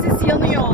Prenses yanıyor.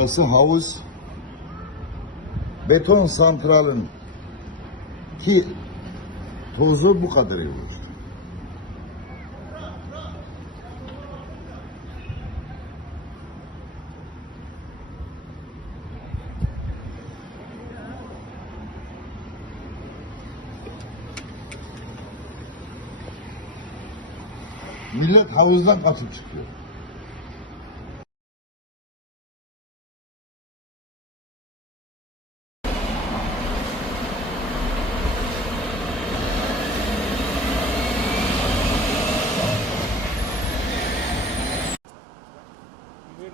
Burası havuz. Beton santralın ki tozu bu kadar olur. Millet havuzdan kaçıp çıkıyor.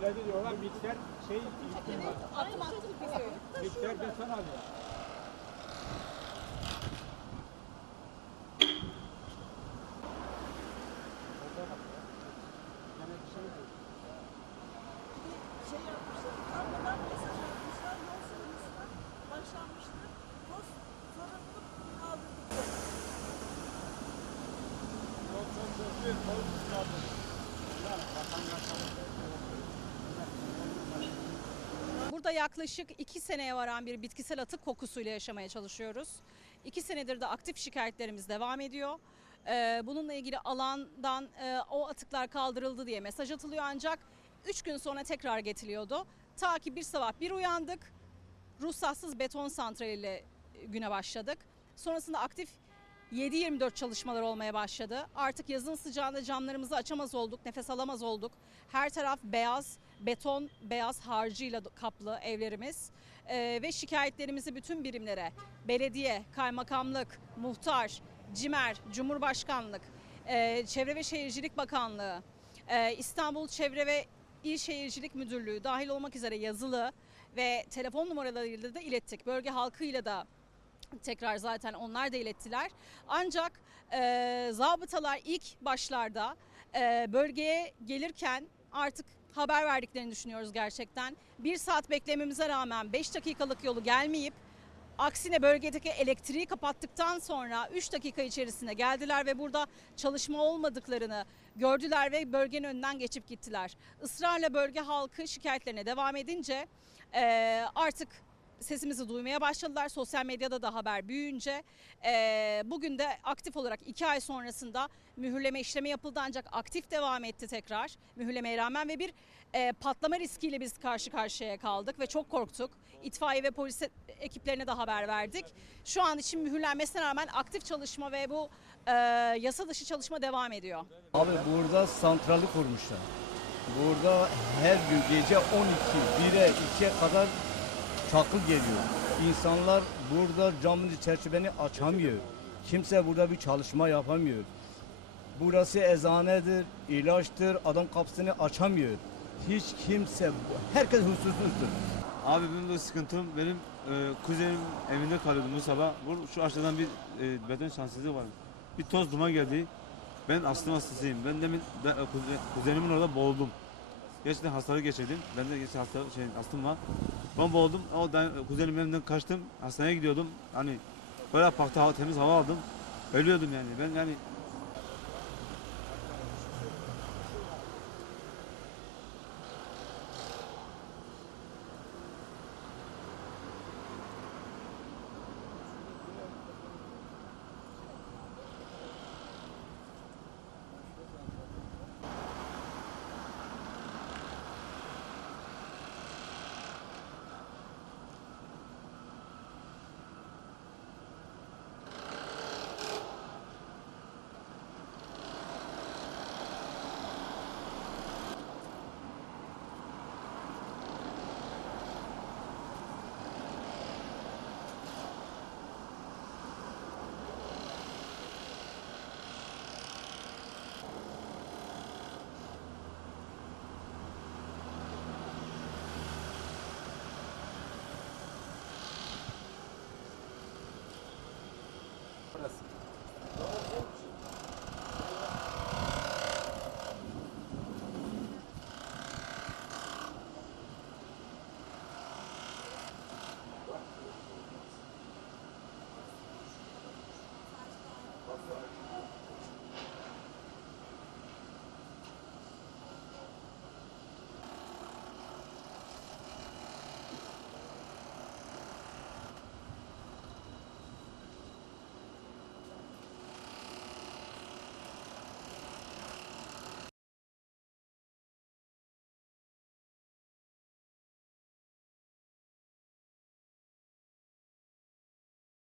Mühürledi diyorlar mikser şey mikser beton alıyor. Burada yaklaşık iki seneye varan bir bitkisel atık kokusuyla yaşamaya çalışıyoruz. İki senedir de aktif şikayetlerimiz devam ediyor. Ee, Bununla ilgili alandan e, o atıklar kaldırıldı diye mesaj atılıyor ancak 3 gün sonra tekrar getiriliyordu. Ta ki bir sabah bir uyandık, ruhsatsız beton santraliyle güne başladık. Sonrasında aktif 7-24 çalışmalar olmaya başladı. Artık yazın sıcağında camlarımızı açamaz olduk, nefes alamaz olduk. Her taraf beyaz, beton, beyaz harcıyla kaplı evlerimiz. Ee, ve şikayetlerimizi bütün birimlere, belediye, kaymakamlık, muhtar, CİMER, Cumhurbaşkanlık, e, Çevre ve Şehircilik Bakanlığı, e, İstanbul Çevre ve İl Şehircilik Müdürlüğü dahil olmak üzere yazılı ve telefon numaralarıyla da ilettik. Bölge halkıyla da tekrar zaten onlar da ilettiler. Ancak e, zabıtalar ilk başlarda e, bölgeye gelirken artık haber verdiklerini düşünüyoruz gerçekten. Bir saat beklememize rağmen 5 dakikalık yolu gelmeyip Aksine bölgedeki elektriği kapattıktan sonra 3 dakika içerisinde geldiler ve burada çalışma olmadıklarını gördüler ve bölgenin önünden geçip gittiler. Israrla bölge halkı şikayetlerine devam edince artık sesimizi duymaya başladılar. Sosyal medyada da haber büyüyünce eee, bugün de aktif olarak 2 ay sonrasında mühürleme işlemi yapıldı ancak aktif devam etti tekrar mühürlemeye rağmen ve bir eee, patlama riskiyle biz karşı karşıya kaldık ve çok korktuk. İtfaiye ve polis e- ekiplerine de haber verdik. Şu an için mühürlenmesine rağmen aktif çalışma ve bu eee, yasa dışı çalışma devam ediyor. Abi burada santrali kurmuşlar. Burada her gün gece 12, 1'e, 2'ye kadar çakıl geliyor. İnsanlar burada camın çerçeveni açamıyor. Kimse burada bir çalışma yapamıyor. Burası ezanedir, ilaçtır, adam kapısını açamıyor. Hiç kimse, herkes huzursuzdur. Abi benim de sıkıntım benim e, kuzenim evinde kalıyordu bu sabah. Bu, şu aşağıdan bir e, beton şanssızlığı var. Bir toz duman geldi. Ben astım hastasıyım. Ben demin de, kuze- kuzenimin orada boğuldum. Gerçekten hastalık geçirdim. Ben de geçen hasta şey astım var. Ben boğuldum. O da kuzenim evimden kaçtım. Hastaneye gidiyordum. Hani böyle parkta hava, temiz hava aldım. Ölüyordum yani. Ben yani